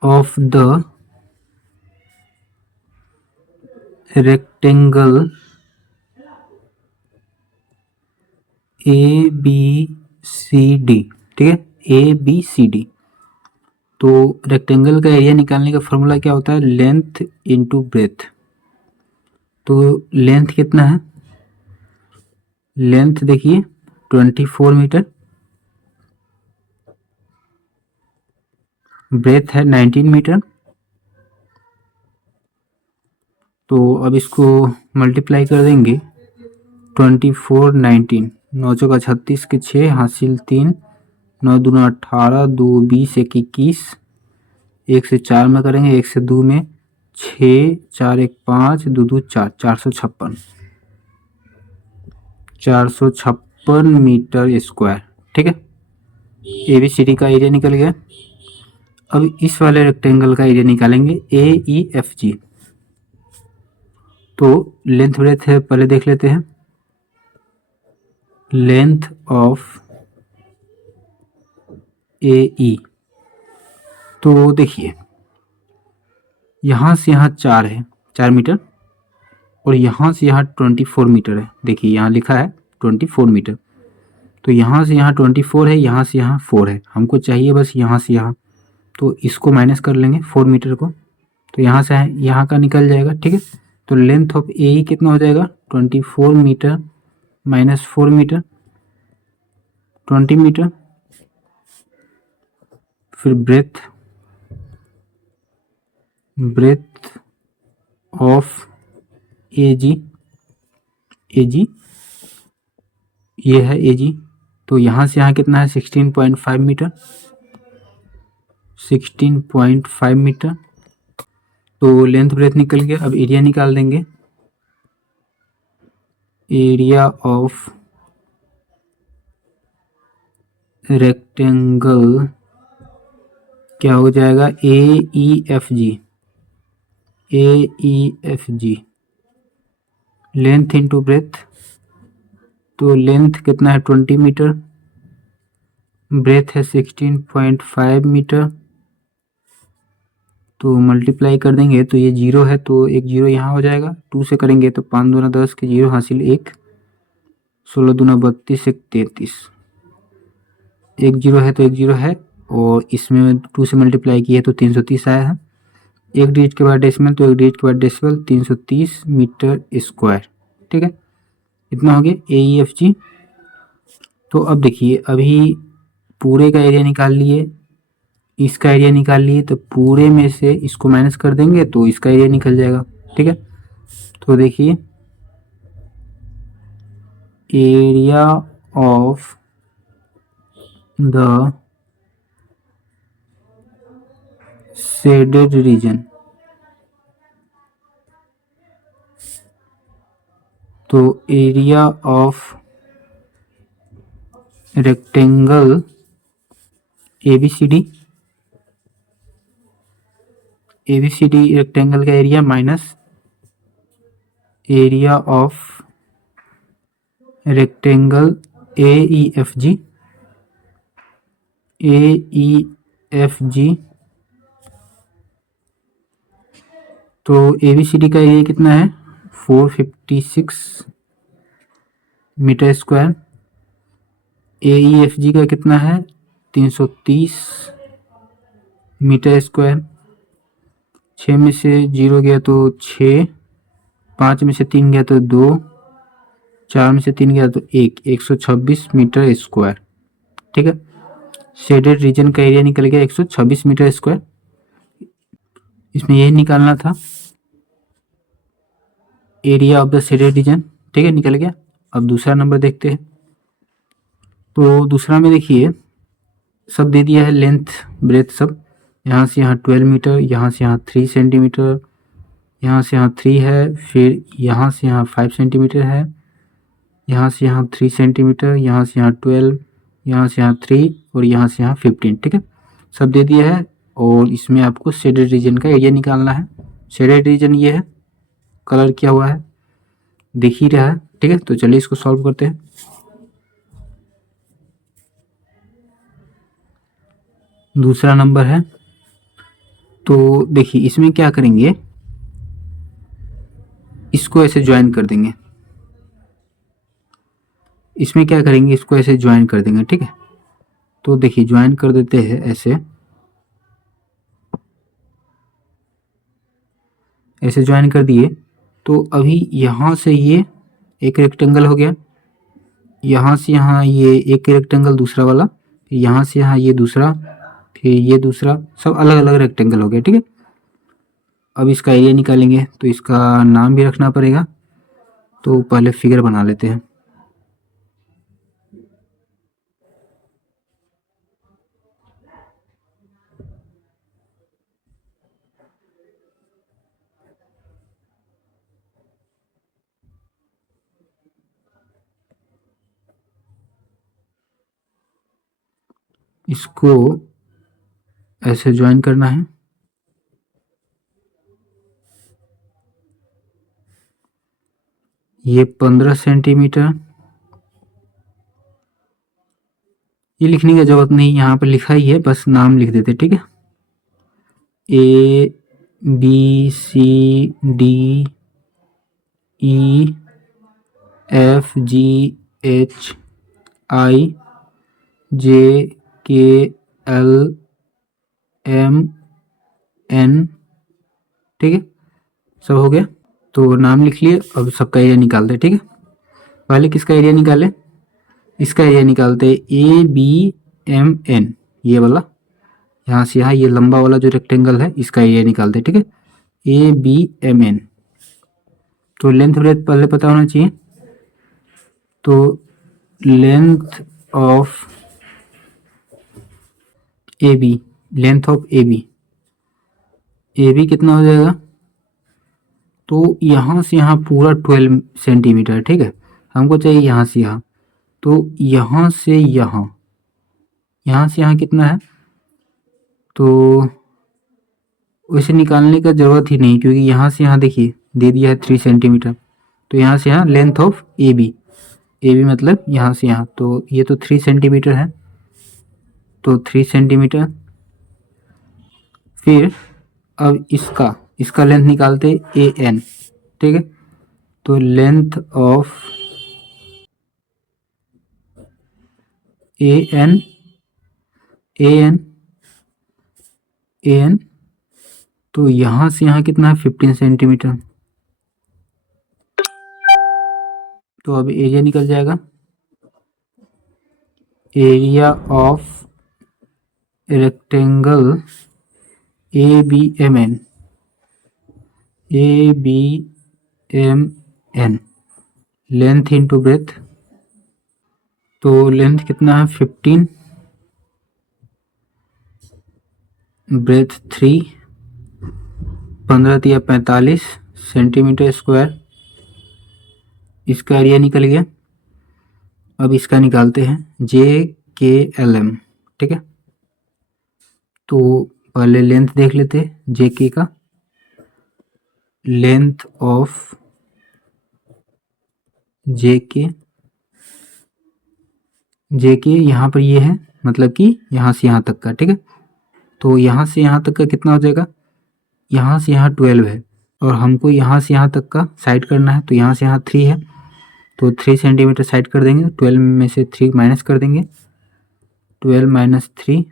of the rectangle A B C D. ठीक है, ए बी सी डी, तो रेक्टेंगल का एरिया निकालने का फॉर्मूला क्या होता है? Length into breadth. तो लेंथ कितना है? लेंथ देखिए 24 मीटर, ब्रेथ है 19 मीटर। तो अब इसको मल्टीप्लाई कर देंगे, 24 19, 9 चौका 36 के 6 हासिल 3, 9 दूना 18, 2 20, 1 21, 1 से 4 में करेंगे, 1 से 2 में 6, 4 1 5, 2 2 4, 456, 456 मीटर स्क्वायर। ठीक है, ए बी सी डी का एरिया निकल गया। अब इस वाले रेक्टेंगल का एरिया निकालेंगे, ए ई एफ जी। तो लेंथ ब्रेथ है पहले देख लेते हैं। लेंथ ऑफ ए ई, तो देखिए यहाँ से यहाँ 4 है, 4 मीटर, और यहाँ से यहाँ 24 मीटर है। देखिए यहाँ लिखा है 24 मीटर, तो यहाँ से यहाँ 24 है, यहाँ से यहाँ 4 है, हमको चाहिए बस यहाँ से यहाँ, तो इसको माइनस कर लेंगे 4 मीटर को, तो यहाँ से यहाँ का निकल जाएगा। ठीक है, तो लेंथ ऑफ ए ई कितना हो जाएगा? 24 मीटर माइनस 4 मीटर, 20 मीटर। फिर ब्रेथ ऑफ ए जी ये है ए जी, तो यहाँ से यहाँ कितना है? 16.5 मीटर, 16.5 मीटर। तो लेंथ ब्रेथ निकल गया। अब एरिया निकाल देंगे, एरिया ऑफ रेक्टेंगल क्या हो जाएगा? A E F G, length into breadth, तो लेंथ कितना है? 20 मीटर, ब्रेथ है 16.5 मीटर, तो मल्टीप्लाई कर देंगे तो ये 0 है, तो एक 0 यहाँ हो जाएगा, 2 से करेंगे तो 5 दूना 10 के 0 हासिल 1, 16 दूना 32, 1 33, एक 0 है तो एक 0 है, और इसमें 2 से मल्टीप्लाई किए तो 330 आया है। एक डिजिट के बाद डेसिमल, तो एक डिजिट के बाद डेसिमल, 330 मीटर स्क्वायर। ठीक है, इतना हो गया ए ई एफ जी। तो अब देखिए अभी पूरे का एरिया निकाल लिए, इसका एरिया निकाल लिए, तो पूरे में से इसको माइनस कर देंगे तो इसका एरिया निकल जाएगा। ठीक है, तो देखिए area of the shaded region, तो area of rectangle ABCD rectangle का area minus area of rectangle AEFG तो ABCD का एरिया कितना है 456 मीटर स्क्वायर। AEFG का कितना है 330 मीटर स्क्वायर। 6 में से 0 गया तो 6, 5 में से 3 गया तो 2, 4 में से 3 गया तो 126 मीटर स्क्वायर। ठीक है, शेडेड रीजन का एरिया निकल गया 126 मीटर स्क्वायर। इसमें यही निकालना था area of the shaded reason. ठीक है, निकल गया। अब दूसरा नंबर देखते हैं। तो दूसरा में देखिए सब दे दिया है, लेंथ ब्रेथ सब। यहाँ से यहाँ 12 मीटर, यहाँ से यहाँ 3 सेंटीमीटर, यहाँ से यहाँ 3 है, फिर यहाँ से यहाँ 5 सेंटीमीटर है, यहाँ से यहाँ 3 सेंटीमीटर, यहाँ से यहाँ 12, यहाँ से यहाँ 3 और यहाँ से यहाँ 15। ठीक है, सब दे दिया है। और इसमें आपको शेडेड रीजन का एरिया निकालना है। शेडेड रीजन ये है, कलर किया हुआ है, दिख ही रहा है। ठीक है, तो चलिए इसको सॉल्व करते हैं। दूसरा नंबर है, तो देखिए इसमें क्या करेंगे, इसको ऐसे ज्वाइन कर देंगे। इसमें क्या करेंगे, इसको ऐसे ज्वाइन कर देंगे। ठीक है, तो देखिए ज्वाइन कर देते हैं ऐसे, ऐसे ज्वाइन कर दिए। तो अभी यहाँ से ये एक रेक्टेंगल हो गया, यहाँ से यहाँ ये एक रेक्टेंगल दूसरा वाला, फिर यहाँ से यहाँ ये दूसरा, फिर ये दूसरा, सब अलग अलग रेक्टेंगल हो गया। ठीक है, अब इसका एरिया निकालेंगे तो इसका नाम भी रखना पड़ेगा। तो पहले फिगर बना लेते हैं। इसको ऐसे ज्वाइन करना है। ये 15 सेंटीमीटर, ये लिखने की जरूरत नहीं, यहाँ पर लिखा ही है, बस नाम लिख देते। ठीक है, ABCDEFGHIJKLMN। ठीक है, सब हो गया। तो नाम लिख लिए, अब सबका एरिया निकाल दे। ठीक है, पहले किसका एरिया निकाले, इसका एरिया निकालते ABMN, ये वाला, यहाँ से यहाँ ये लंबा वाला जो रेक्टेंगल है इसका एरिया निकालते। ठीक है, ABMN। तो लेंथ ब्रेथ पहले पता होना चाहिए। तो length of AB, length of AB कितना हो जाएगा, तो यहाँ से यहाँ पूरा 12 सेंटीमीटर। ठीक है, हमको चाहिए यहाँ से यहाँ, तो यहाँ से यहाँ, यहाँ से यहाँ कितना है, तो वैसे निकालने का ज़रूरत ही नहीं, क्योंकि यहाँ से यहाँ देखिए दे दिया है 3 सेंटीमीटर। तो यहाँ से यहाँ लेंथ ऑफ AB मतलब यहाँ से यहाँ, तो ये तो 3 सेंटीमीटर है, तो 3 सेंटीमीटर। फिर अब इसका लेंथ निकालते AN। ठीक है, तो लेंथ ऑफ AN तो यहाँ से यहाँ कितना है 15 सेंटीमीटर। तो अब एरिया निकल जाएगा, area of rectangle ABMN length into breadth. तो लेंथ कितना है 15, ब्रेथ 3, 15 या 45 सेंटीमीटर स्क्वायर। इसका एरिया निकल गया। अब इसका निकालते हैं JKLM। ठीक है, तो पहले लेंथ देख लेते हैं JK का। लेंथ ऑफ जे के यहाँ पर ये है, मतलब कि यहाँ से यहाँ तक का, ठीक है। तो यहाँ से यहाँ तक का कितना हो जाएगा, यहाँ से यहाँ 12 है और हमको यहाँ से यहाँ तक का साइड करना है, तो यहाँ से यहाँ 3 है, तो 3 सेंटीमीटर साइड कर देंगे। 12 में से 3 माइनस कर देंगे, 12 माइनस 3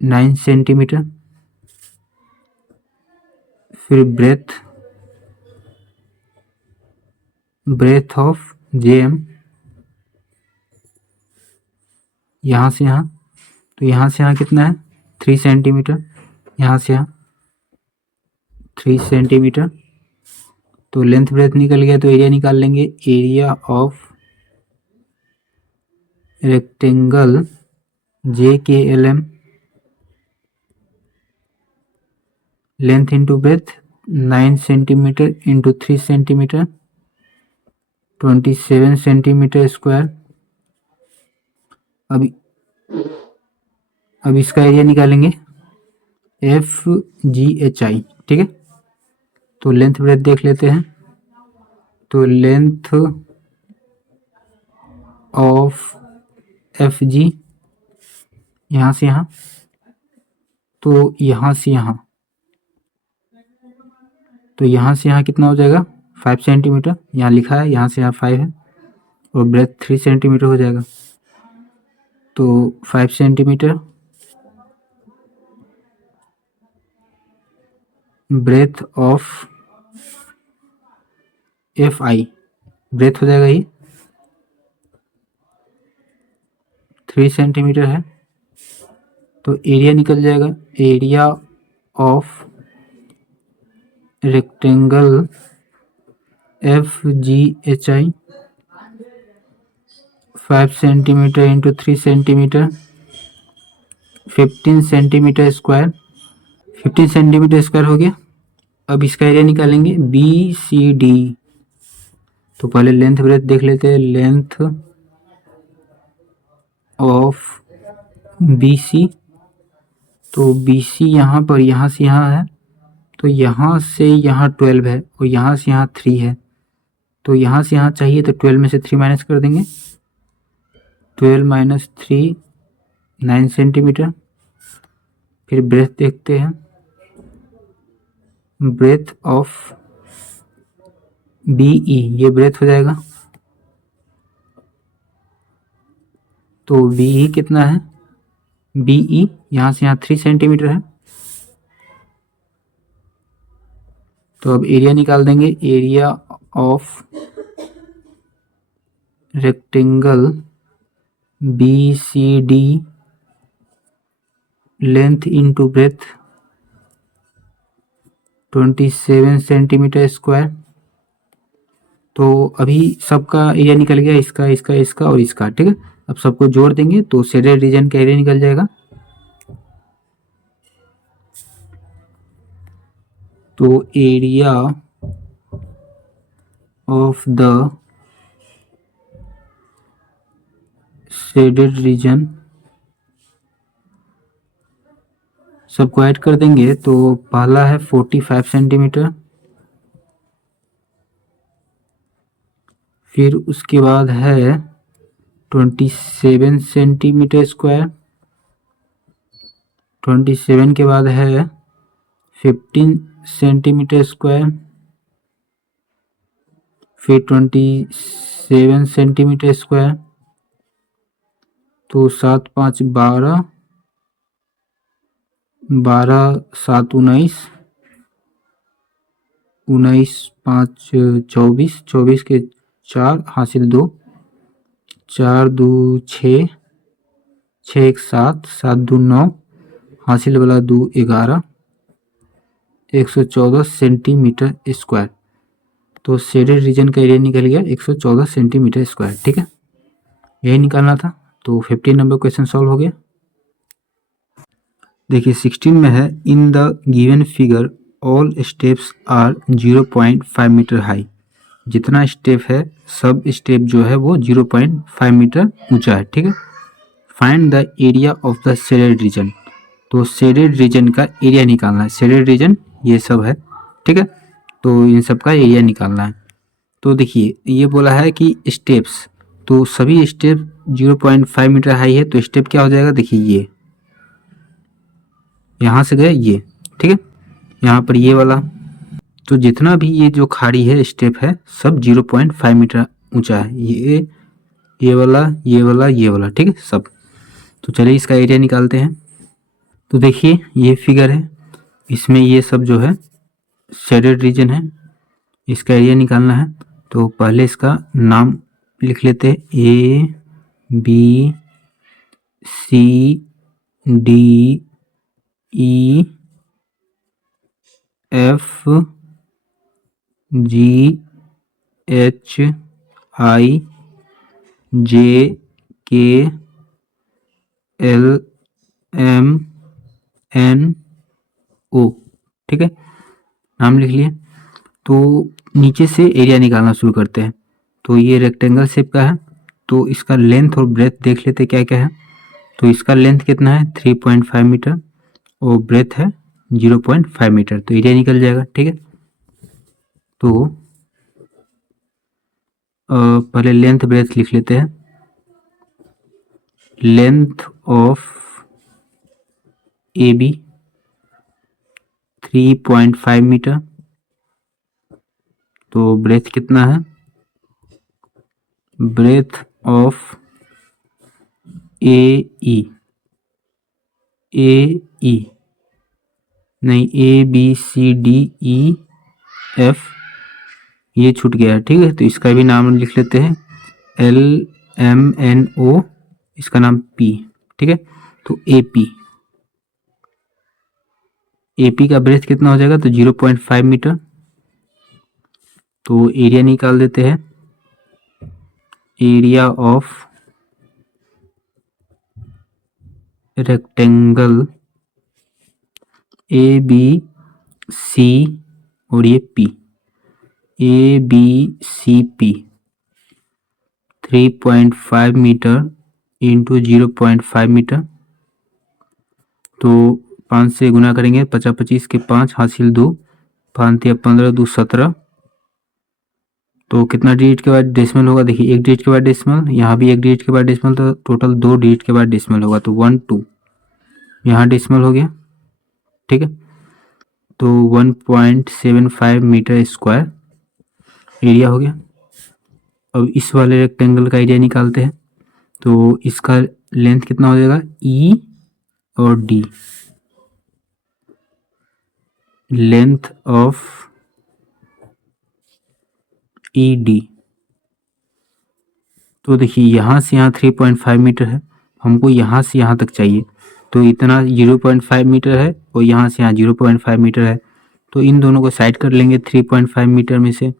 9 सेंटीमीटर। फिर ब्रेथ ऑफ JM यहाँ से यहाँ, तो यहाँ से यहाँ कितना है 3 सेंटीमीटर, यहाँ से यहाँ 3 सेंटीमीटर। तो लेंथ ब्रेथ निकल गया, तो एरिया निकाल लेंगे। Area of rectangle JKLM, length into breath 9 centimetre into 3 centimetre 27 centimetre square. अब इसका एरिया निकालेंगे FGHI, ठीक है। तो लेंथ ब्रेथ देख लेते हैं। तो लेंथ ऑफ FG यहाँ से यहाँ, तो यहाँ से यहाँ, तो यहाँ से यहाँ कितना हो जाएगा 5 सेंटीमीटर, यहाँ लिखा है, यहाँ से यहाँ 5 है, और ब्रेथ 3 सेंटीमीटर हो जाएगा। तो 5 centimetre breadth of FI, breadth हो जाएगा ये 3 सेंटीमीटर है। तो एरिया निकल जाएगा, area of rectangle FGHI 5 centimetre into 3 centimetre 15 centimetre square, 15 centimetre square हो गया। अब इसका एरिया निकालेंगे BCD। तो पहले लेंथ ब्रेथ देख लेते हैं। लेंथ ऑफ BC, तो BC यहाँ पर, यहाँ से यहाँ है, तो यहाँ से यहाँ 12 है और यहाँ से यहाँ 3 है, तो यहाँ से यहाँ चाहिए, तो 12 में से 3 माइनस कर देंगे। 12 माइनस 3 9 सेंटीमीटर। फिर ब्रेथ देखते हैं, ब्रेथ ऑफ BE, ये ब्रेथ हो जाएगा। तो BE कितना है, BE यहाँ से यहाँ 3 सेंटीमीटर है। तो अब एरिया निकाल देंगे, area of rectangle BCD length into breath 27 centimetre square. तो अभी सबका एरिया निकल गया, इसका इसका इसका और इसका, ठीक है। अब सबको जोड़ देंगे तो शेडेड रीजन का एरिया निकल जाएगा। तो area of the shaded reason, सबको ऐड कर देंगे। तो पहला है 45 सेंटीमीटर, फिर उसके बाद है 27 सेंटीमीटर स्क्वायर, 27 के बाद है 15 सेंटीमीटर स्क्वायर, फिर 27 सेंटीमीटर स्क्वायर। तो 7 5 12, 12 7 19, 19 5 24, 24 के 4 हासिल 2, 4 2 6, 6 1 7, 7 2 9, हासिल वाला 2 11, 114 सेंटीमीटर स्क्वायर। तो शेडेड रीजन का एरिया निकल गया 114 सेंटीमीटर स्क्वायर, ठीक है। यही निकालना था। तो 15 नंबर क्वेश्चन सॉल्व हो गया। देखिए 16 में है, in the given figure all steps are 0.5 metre high. जितना स्टेप है, सब स्टेप जो है वो 0.5 मीटर ऊंचा है, ठीक है। Find the area of the shaded region. तो शेडेड रीजन का एरिया निकालना है। शेडेड रीजन ये सब है, ठीक है। तो इन सब का एरिया निकालना है। तो देखिए ये बोला है कि स्टेप्स, तो सभी स्टेप 0.5 मीटर हाई है, तो स्टेप क्या हो जाएगा, देखिए ये यहाँ से गए ये, ठीक है, यहाँ पर ये वाला, तो जितना भी ये जो खाड़ी है स्टेप है सब 0.5 मीटर ऊंचा है, ये वाला ये वाला ये वाला, ठीक है सब। तो चलिए इसका एरिया निकालते हैं। तो देखिए ये फिगर है, इसमें ये सब जो है शेडेड रीजन है, इसका एरिया निकालना है। तो पहले इसका नाम लिख लेते हैं, A B C D E F G H I J K L M N O, ठीक है, नाम लिख लिए। तो नीचे से एरिया निकालना शुरू करते हैं। तो ये रेक्टेंगल शेप का है, तो इसका लेंथ और ब्रेथ देख लेते क्या क्या है। तो इसका लेंथ कितना है 3.5 मीटर और ब्रेथ है 0.5 मीटर, तो एरिया निकल जाएगा, ठीक है। तो पहले लेंथ ब्रेथ लिख लेते हैं। Length of A B 3.5 metre, तो ब्रेथ कितना है, ब्रेथ ऑफ ए ई नहीं, A B C D E F ये छूट गया है, ठीक है। तो इसका भी नाम लिख लेते हैं, एल एम एन ओ, इसका नाम पी, ठीक है। तो ए पी का ब्रेथ कितना हो जाएगा, तो 0.5 मीटर। तो एरिया निकाल देते हैं, area of rectangle A B C और ये P, A B C P 3.5 metre into 0.5 metre. तो 5 से गुना करेंगे, 50 25 के 5 हासिल 2, 5 या 15 2 17। तो कितना डिजिट के बाद डेसिमल होगा, देखिए एक डिजिट के बाद डेसिमल, यहाँ भी एक डिजिट के बाद डेसिमल, तो टोटल 2 डिजिट के बाद डेसिमल होगा। तो 1 2 यहाँ डेसिमल हो गया, ठीक है। तो 1.75 मीटर स्क्वायर एरिया हो गया। अब इस वाले रेक्टेंगल का एरिया निकालते हैं। तो इसका लेंथ कितना हो जाएगा, ई और D, length of E D. तो देखिए यहाँ से यहाँ 3.5 मीटर है, हमको यहाँ से यहाँ तक चाहिए, तो इतना 0.5 मीटर है और यहाँ से यहाँ 0.5 मीटर है। तो इन दोनों को साइड कर लेंगे 3.5 मीटर में से।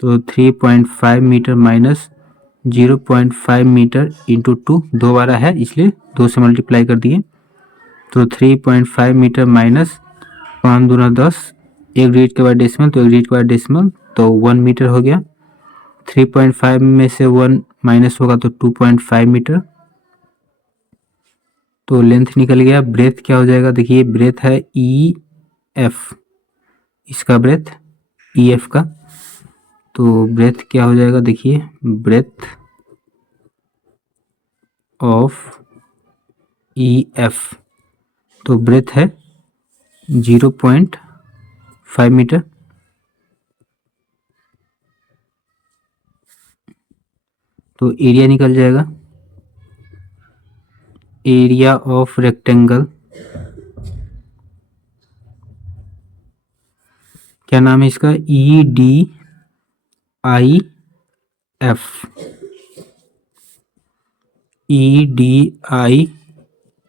तो 3.5 मीटर माइनस 0.5 मीटर इंटू 2, 2 बारह है इसलिए 2 से मल्टीप्लाई कर दिए। तो 3.5 मीटर माइनस 5 दूना 10, एक डिजिट के बाद डेसिमल, तो एक डिजिट के बाद डेसिमल, तो 1 मीटर हो गया। 3.5 में से 1 माइनस होगा तो 2.5 मीटर। तो लेंथ निकल गया। ब्रेथ क्या हो जाएगा, देखिए ब्रेथ है ई एफ, इसका ब्रेथ ई एफ का। तो ब्रेथ क्या हो जाएगा, देखिए ब्रेथ ऑफ ई एफ, तो ब्रेथ है 0.5 मीटर। तो एरिया निकल जाएगा, एरिया ऑफ रेक्टेंगल, क्या नाम है इसका, E D I F, E D I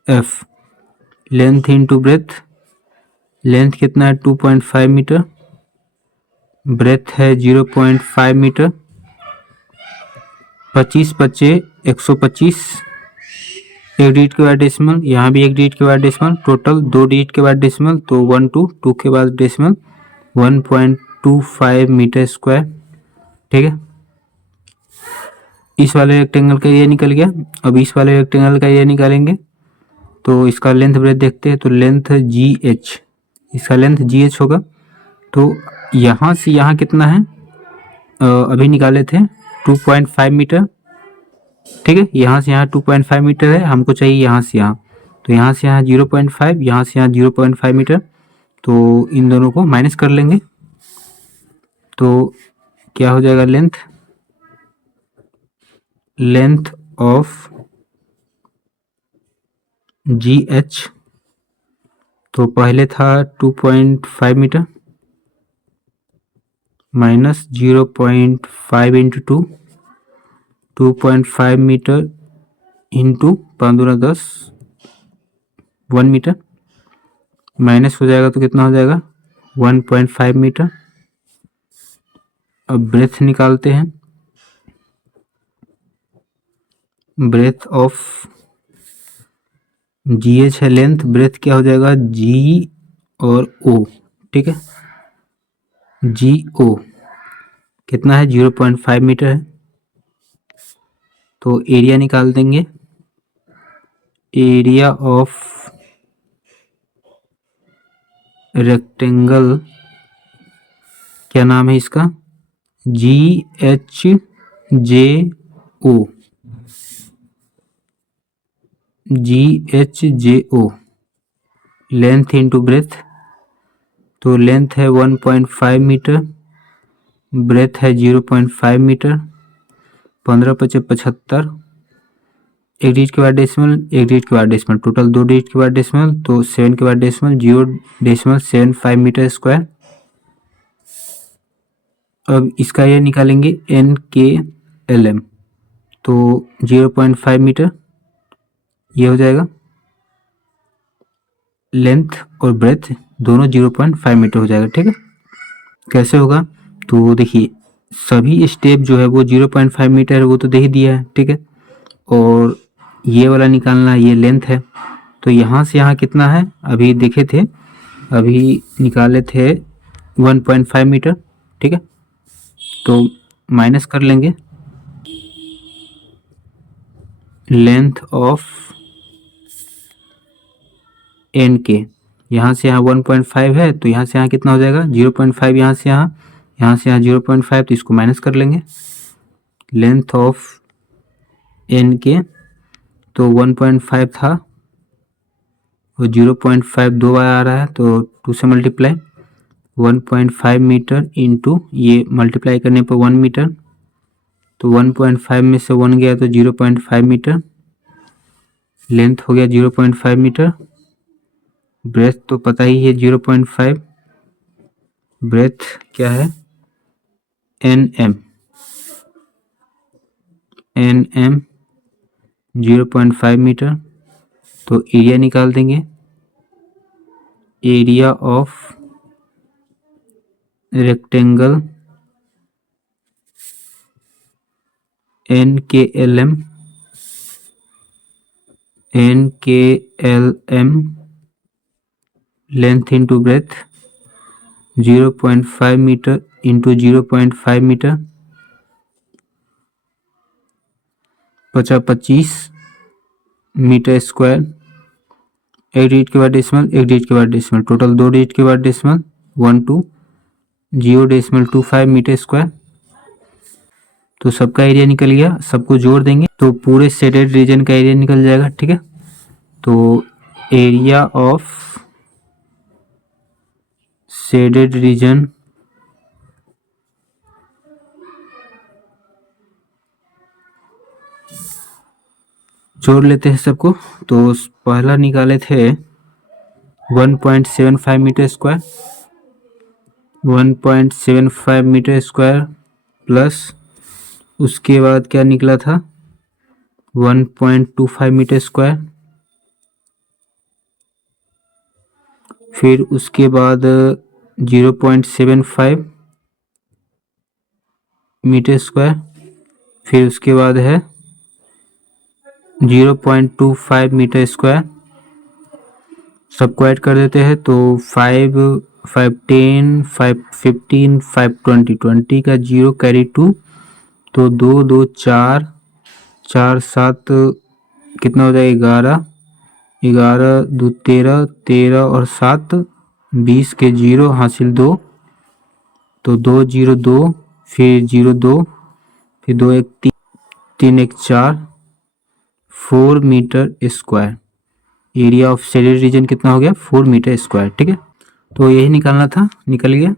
F. Length into breadth, length कितना है 2.5 मीटर, ब्रेथ है 0.5 मीटर। 25 बचे 125, एक डिजिट के बाद डेसिमल, यहाँ भी एक डिजिट के बाद डेसिमल, टोटल 2 डिजिट के बाद डेसिमल, तो 1 2 2 के बाद डेसिमल, 1.25 मीटर स्क्वायर, ठीक है। इस वाले रेक्टेंगल का एरिया निकल गया। अब इस वाले रेक्टेंगल का एरिया निकालेंगे। तो इसका लेंथ ब्रेथ देखते हैं। तो लेंथ जी एच, इसका लेंथ जी एच होगा। तो यहाँ से यहाँ कितना है अभी निकाले थे 2.5 मीटर, ठीक है। यहाँ से यहाँ 2.5 मीटर है, हमको चाहिए यहाँ से यहाँ, तो यहाँ से यहाँ 0.5, यहाँ से यहाँ 0.5 मीटर, तो इन दोनों को माइनस कर लेंगे। तो क्या हो जाएगा, लेंथ ऑफ जी एच, तो पहले था 2.5 metre minus 0.5 into 2.5 metre into 5×10 1 metre, minus हो जाएगा तो कितना हो जाएगा 1.5 मीटर। अब ब्रेथ निकालते हैं, ब्रेथ ऑफ जी एच है लेंथ, ब्रेथ क्या हो जाएगा जी और ओ, ठीक है। जी ओ कितना है 0.5 मीटर है, तो एरिया निकाल देंगे, एरिया ऑफ रेक्टेंगल, क्या नाम है इसका, जी एच जे ओ, जी एच जे ओ, लेंथ इंटू ब्रेथ, तो लेंथ है 1.5 मीटर, ब्रेथ है 0.5 मीटर, 15×5 = 75, एक डिजिट के बाद डेसिमल, एक डिजिट के बाद डेसिमल, टोटल 2 डिजिट के बाद डेसिमल, तो 7 के बाद डेसिमल 0.75 मीटर स्क्वायर। अब इसका ये निकालेंगे एन के एल एम, तो 0.5 मीटर ये हो जाएगा, लेंथ और ब्रेथ दोनों 0.5 मीटर हो जाएगा, ठीक है। कैसे होगा, तो देखिए सभी स्टेप जो है वो 0.5 मीटर है, वो तो दे ही दिया है, ठीक है। और ये वाला निकालना है, ये लेंथ है, तो यहाँ से यहाँ कितना है, अभी देखे थे, अभी निकाले थे 1.5 मीटर, ठीक है। तो माइनस कर लेंगे लेंथ ऑफ एन के, यहाँ से यहाँ 1.5 है, तो यहाँ से यहाँ कितना हो जाएगा 0.5, यहाँ से यहाँ, यहाँ से यहाँ 0.5, तो इसको माइनस कर लेंगे, लेंथ ऑफ एन के, तो 1.5 था, और 0.5 दो बार आ रहा है, तो 2 से मल्टीप्लाई, 1.5 मीटर इंटू ये मल्टीप्लाई करने पर 1 मीटर, तो 1.5 में से 1 गया तो 0.5 मीटर, लेंथ हो गया 0.5 मीटर, ब्रेथ तो पता ही है 0.5, ब्रेथ क्या है एन एम, 0.5 मीटर, तो एरिया निकाल देंगे, area of rectangle N K L M, length into breadth 0.5 metre into 0.5 metre, 25 metre square, एक डिजिट के बाद डेसिमल, एक डिजिट के बाद डेसिमल, टोटल 2 डिजिट के बाद डेसिमल 12.025 मीटर स्क्वायर। तो सबका एरिया निकल गया, सबको जोड़ देंगे तो पूरे शेडेड रीजन का एरिया निकल जाएगा, ठीक है। तो एरिया ऑफ शेडेड रीजन जोड़ लेते हैं सबको, तो पहला निकाले थे 1.75 metre square, 1.75 metre square plus उसके बाद क्या निकला था 1.25 मीटर स्क्वायर, फिर उसके बाद 0.75 मीटर स्क्वायर, फिर उसके बाद है 0.25 मीटर स्क्वायर, सबको ऐड कर देते हैं, तो 5, 5, 10, 5, 15, 5, 20, 20 का 0 कैरी 2, तो 2, 2, 4, 4, 7 कितना हो जाएगा 11, 11, 2, 13, 13 और 7 20 के 0 हासिल 2, तो 2, 0, 2, फिर 0.2, फिर 2 1 3, 3 1 4, 4 metre square. Area of shaded region कितना हो गया? 4 मीटर स्क्वायर। ठीक है, तो यही निकालना था, निकल गया।